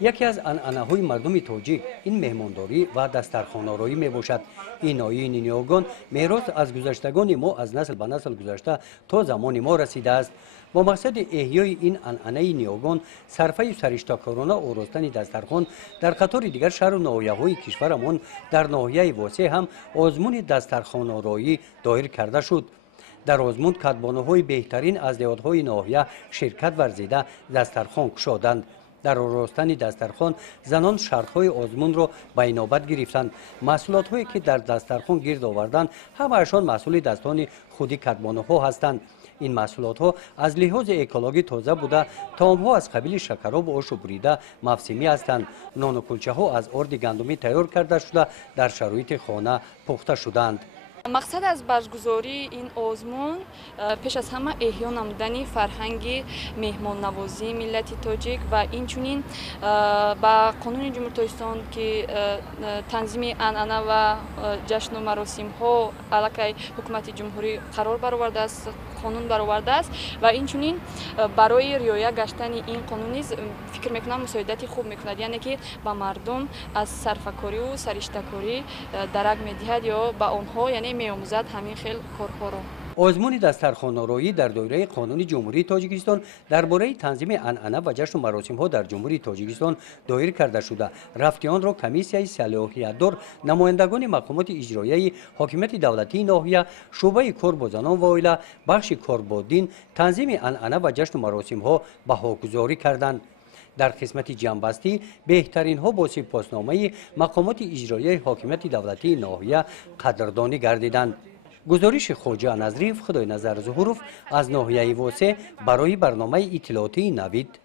یکی از عنعنه‌های مردم تاجیک این مهمانداری و دسترخوان‌آرایی میباشد. این آیین نیاگان میراث از گذشتگان ما از نسل به نسل گذشته تا زمان ما رسیده است. با مقصد احیای این عنعنه نیاگان، صرفه سرشته‌کارانه آراستن دسترخوان در قطار دیگر شهر و ناحیه‌های کشورمان در ناحیه واسع هم آزمون دسترخوان‌آرایی دایر کرده شد. در آزمون کدبانه‌های بهترین از نهادهای ناحیه شرکت ورزیده دسترخوان کشادند. در آراستن دسترخوان زنان شرط‌های آزمون را به نوبت گرفتند. محصولات‌هایی که در دسترخوان گرد آوردند همه‌شان محصول دستان خودی کدبانه‌ها هستند. این محصولات‌ها از لحاظ اکولوژی تازه بوده، طعم‌ها از قبیل شکراب و آش و بریده موسمی هستند. نان و کلچه‌ها از آرد گندمی تیار کرده شده در شرایط خانه پخته شدند. مقصد از برگزاری این آزمون پیش از همه احیا نمودن فرهنگ مهمان نوازی ملت تاجیک و اینچنین با قانون جمهوری تاجیکستان که تنظیم عنعنه و جشن و مراسم ها علیه حکومت جمهوری قرار برآورده است، قانون برآورده است و اینچنین برای رعایت گشتن این قانون فکر میکنم مساعدتی خوب میکند، یعنی که به مردم از صرفه‌کاری و سرشته‌کاری درک میدهد یا به آنها یعنی می‌آموزد همین خیل کارها را. آزمون دسترخوان‌آرایی در دایره قانون جمهوری تاجیکستان درباره تنظیم عنعنه و جشن و مراسم‌ها در جمهوری تاجیکستان دایر کرده شده. رفت آن را کمیسیای صلاحیت‌دار نمایندگان مقامات اجرایی حاکمیت دولتی ناحیه، شعبه کار با زنان و عائله، بخش کار با دین، تنظیم عنعنه و جشن و مراسم‌ها بهاگذاری کردند. در قسمت جنبستی بهترین ها با سپاسنامه مقامات اجرایی حاکمیت دولتی ناحیه قدردانی گردیدند. گزارش خواجه نظریف خدای نظر ظهوروف از ناحیه واسع برای برنامه اطلاعاتی نوید.